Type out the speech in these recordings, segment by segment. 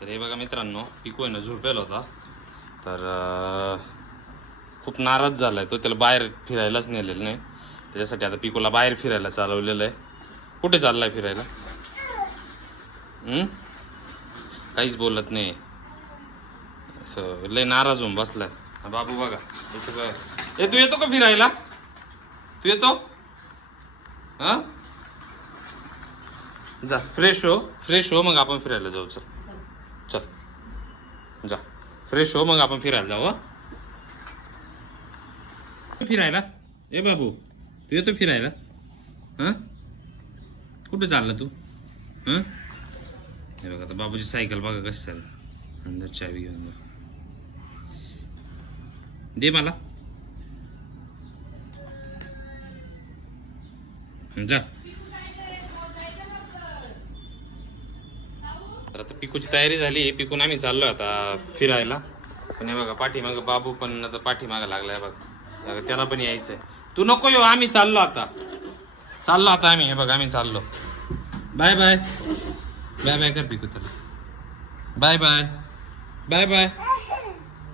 तर हे बघा मित्रांनो, पिकू आहे ना झोपेल होता, तर खूप नाराज झाला आहे तो. त्याला बाहेर फिरायलाच नेलेलं नाही. त्याच्यासाठी आता पिकूला बाहेर फिरायला चालवलेलं आहे. कुठे चाललाय फिरायला? काहीच बोलत नाही, असं लय नाराज होऊन बसलाय. बाबू बघा याचं काय. ए तू येतो का फिरायला? तू येतो? हा, जा फ्रेश हो मग आपण फिरायला जाऊ. चल चल जा, फ्रेश हो मग आपण फिरायला जाऊ. फिरायला ए बाबू, तू येतो फिरायला? हा, कुठे चालला तू? हा, हे बघा आता बाबूची सायकल बघा कशी चालली. अंदर चावी घेऊन जा, दे मला जा. तर आता पिकूची तयारी झाली. पिकून आम्ही चाललो आता फिरायला. पण हे बघा पाठीमाग बाबू पण आता पाठीमागं लागलाय बघा. त्याला पण यायचंय. तू नको येऊ, आम्ही चाललो आता. आम्ही, हे बघा आम्ही चाललो. बाय बाय बाय बाय कर पिकू त्याला. Bye bye bye bye.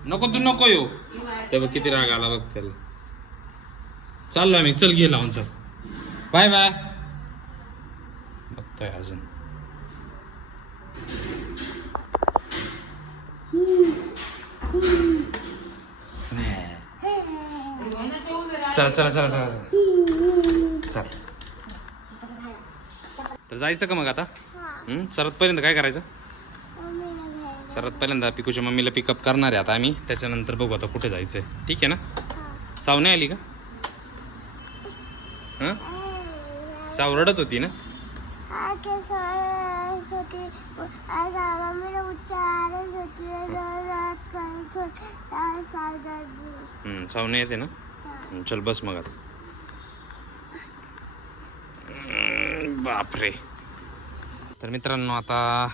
नको तू नको येऊ. ते बघ किती राग आला बघ त्याला. चाललो आम्ही, चल घे लावून चल. Bye bye. बघतोय अजून. चला चला चला चला चल. तर जायचं का मग आता? सर्वात पहिल्यांदा काय करायचं? सर्वात पहिल्यांदा पिकूच्या मम्मीला पिकअप करणार आहे आता आम्ही. त्याच्यानंतर बघू आता कुठे जायचंय. ठीक आहे ना? साव नाही आली का? हां, साव रडत होती ना? साव नाही येते ना? चल बस मग आता. बापरे. तर मित्रांनो आता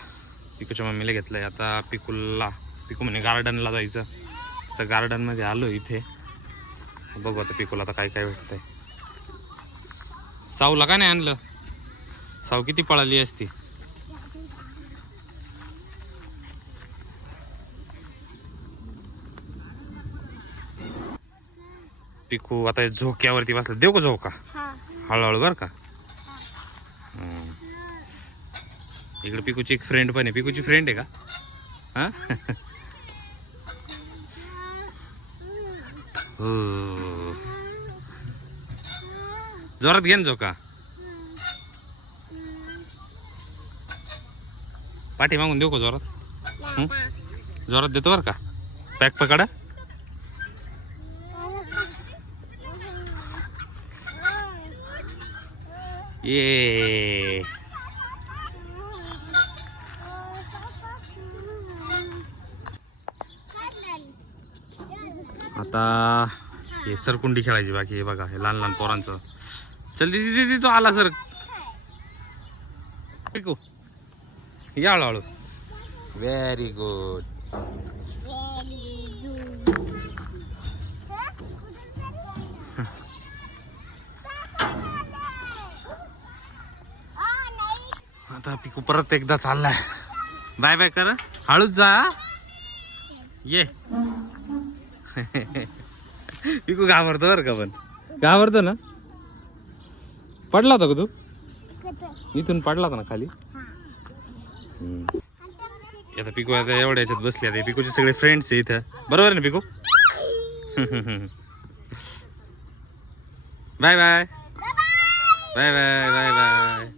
पिकूच्या मम्मीला घेतलंय. आता पिकू म्हणे गार्डनला जायचं. तर गार्डनमध्ये आलो इथे. बघू आता पिकूला आता काय काय भेटतंय. साऊला का नाही आणलं? साऊ किती पळाली असती. पिकू आता झोक्यावरती बसला. देऊ का झोका? हळूहळू बर का. इकडे पिकूची एक फ्रेंड पण आहे. पिकूची फ्रेंड आहे का? हा हो, जोरात घे ना झोका. पाठी मागून देऊ का जोरात? जोरात देतो बर का. पॅक पकडा. ये आता हे सरकुंडी खेळायची बाकी. हे बघा हे लहान लहान पोरांचं. चल दीदी तो आला सर. पिकू या हळूहळू. Very good. आता पिकू परत एकदा चाललाय. बाय बाय कर. हळूच जा. ये पिकू घाबरतो बरं का. पण घाबरतो ना. पडला होता का तू? इथून पडला होता ना खाली. आता पिकू आता एवढ्या याच्यात बसली. आता पिकूचे सगळे फ्रेंड्स आहे इथं. बरोबर आहे ना Piku? Bye bye bye bye bye bye.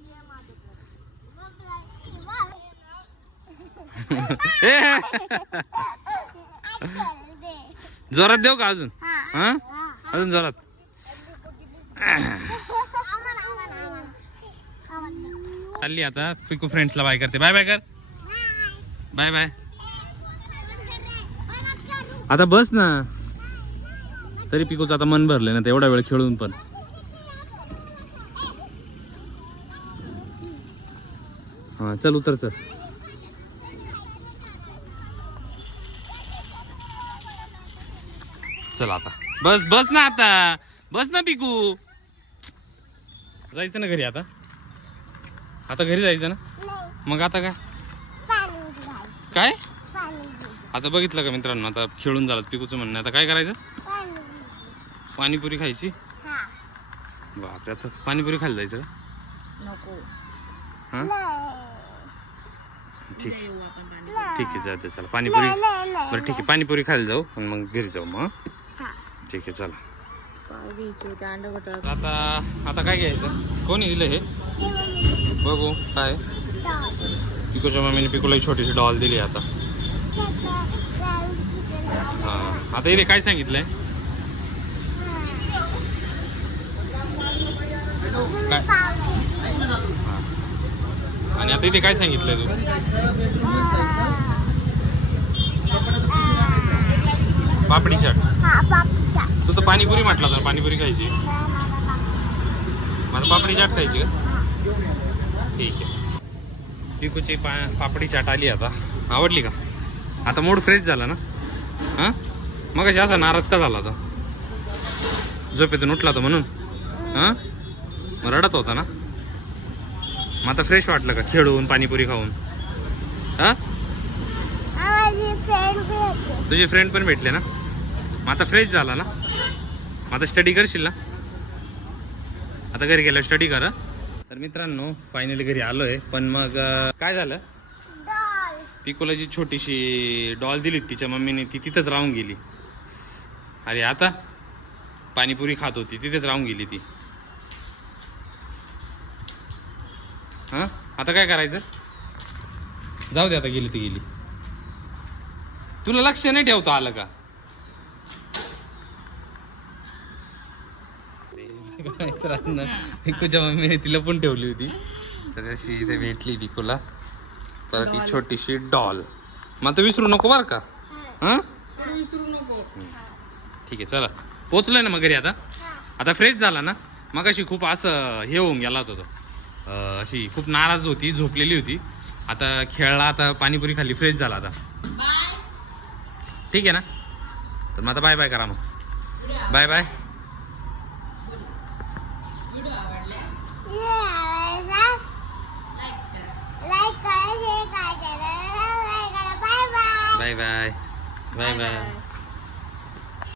जोरात देऊ का अजून? हा, अजून जोरात. चालली आता पिकू फ्रेंड्सला बाय करते. बाय बाय कर. Bye bye. आता बस ना. तरी पिकूचं आता मन भरले ना एवढा वेळ खेळून पण. हा चल उतर चल. चल आता बस बस ना. आता बस ना पिकू. जायचं ना घरी आता. आता घरी जायचं ना. मग आता काय? काय आता बघितलं का मित्रांनो, आता खेळून झालं पिकूचं म्हणणं. आता काय करायचं? पाणीपुरी खायची. बापरे, आता पाणीपुरी खायला जायचं का? नको. हां ठीक आहे ठीक आहे, जाते चला पाणीपुरी. बरं ठीक आहे, पाणीपुरी खायला जाऊ आणि मग घरी जाऊ मग. ठीक आहे चला. आता आता काय घ्यायचं? कोणी दिलं हे? बघू काय. पिकूच्या मम्मीने पिकूला एक छोटीशी डॉल दिली. आता हां आता इथे काय सांगितलंय? काय? हां आणि आता इथे काय सांगितलंय तू? पापडी चाट. तू तर पाणीपुरी म्हटला तर पाणीपुरी खायची. मला पापडी चाट खायची का? ठीक आहे. पिकूची पापडी चाट आली. आता आवडली का? आता मूड फ्रेश झाला ना? हां मग अशी असा नाराज का झाला होता? झोपेतून उठला होता म्हणून? हां मग रडत होता ना? मग आता फ्रेश वाटलं का खेळून पाणीपुरी खाऊन? हां तुझे फ्रेंड पण भेटले ना? मग आता फ्रेश झाला ना? मग आता स्टडी करशील ना? आता घरी गेल्यावर स्टडी कर. तर मित्रांनो फायनली घरी आलोय. पण मग काय झालं? पिकोला जी छोटीशी डॉल दिली तिच्या मम्मीने, ती तिथंच राहून गेली. अरे आता पाणीपुरी खात होती तिथेच राहून गेली ती. हां आता काय करायचं? जाऊ दे, आता गेली ती गेली. तुला लक्ष नाही ठेवता आलं का? मित्रांनो पिकूच्या मम्मीने तिला पण ठेवली होती. तर अशी इथे भेटली पिकूला परत ती छोटीशी डॉल. मग आता विसरू नको बरं का? हां विसरू नको. ठीक आहे चला. पोचलोय ना मग घरी. आता आता फ्रेश झाला ना? मग अशी खूप असं हे होऊन गेला होता तो. अशी खूप नाराज होती, झोपलेली होती. आता खेळला, आता पाणीपुरी खाल्ली, फ्रेश झाला आता. ठीक आहे ना? तर मग आता बाय बाय करा. मग bye bye. Bye bye bye bye.